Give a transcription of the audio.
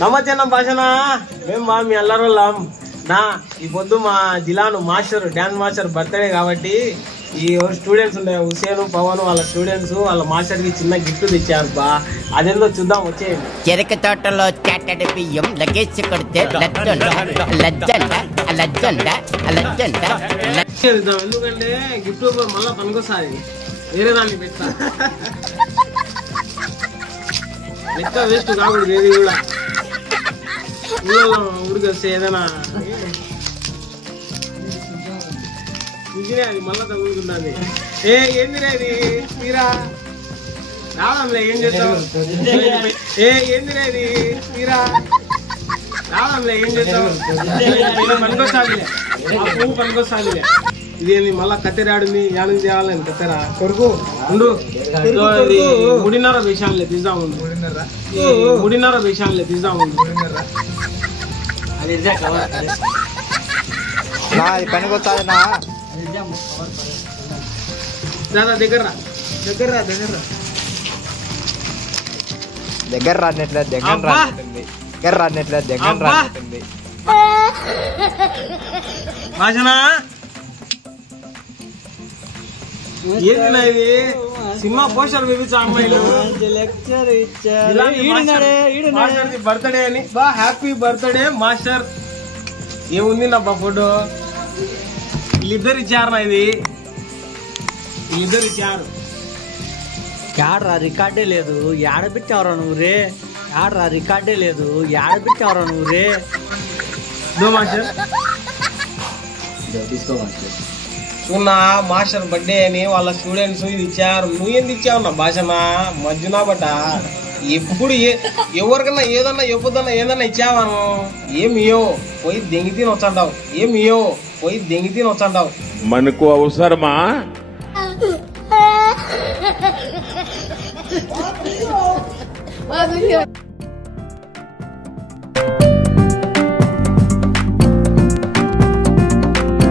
నమస్తే భాషనా మేము మా మీ అల్లరోళ్ళం నా ఈ పొద్దు మా జిల్లాను మాస్టర్ డాన్స్ మాస్టర్ బర్త్డే కాబట్టి ఈ స్టూడెంట్స్ ఉన్నాయి హుసేన్ పవన్ వాళ్ళ స్టూడెంట్స్ వాళ్ళ మాస్టర్ కి చిన్న గిఫ్ట్ తెచ్చారు బా అదేందో చూద్దాం వచ్చేయండి. చెరక తోటలో చాటడి బియ్యం లగేజ్ కొడితే ఎందుకంటే గిఫ్ట్ మళ్ళా పనికొస్తాది వేరే దాన్ని పెట్టా లెక్క వేస్ట్ కాకూడదు ఏది కూడా ఊరికి వస్తే ఏదైనా అది మళ్ళా తగులుకుంటుంది. ఏందిరా ఇది తీరా రావడంలే ఏం చేస్తావు ఏందిరా ఇది తీరా రావడంలే ఏం చేస్తావు పనికొస్తాదిలే ఆ పువ్వు పనికొస్తాదిలే. ఇదేంది మళ్ళా కత్తెరాడుంది యానం చేయాలని కత్తెరా కొడుకు ఉండు ముడిన్నర వేషాలే తీద్దాం ముడిన్నర వేషాలే తీద్దాం అది పనికొస్తాది దాదా దగ్గర దగ్గర రానట్లేదు దగ్గర రానట్లేదు భాషనా ఏంది ఇది సినిమా పోస్టర్ వేపించా అమ్మాయిలు బర్త్డే అని బా హ్యాపీ బర్త్డే మాస్టర్ ఏముంది నా బా ఫోటో వీళ్ళిద్దరు ఇచ్చారు నా ఇది వీళ్ళిద్దరు ఇచ్చారు. యాడ్రా రికార్డే లేదు ఏడబెట్టావరా నువ్వు రే యాడ్రా రికార్డే లేదు ఏడబెట్టావరా నువ్వు రే మాస్టర్ నా మాస్టర్ బర్త్డే అని వాళ్ళ స్టూడెంట్స్ ఇది ఇచ్చారు. నువ్వు ఎందుకు ఇచ్చావు నా భాషనా మధ్యనా బట్ట ఎప్పుడు ఎవరికన్నా ఏదన్నా ఎప్పుదన్నా ఏదన్నా ఇచ్చావాను ఏమియో పోయి దెంగి తిని వచ్చంటావు ఏమియో పోయి దెంగి తిని వచ్చంటావు మనకు అవసరమా Wow.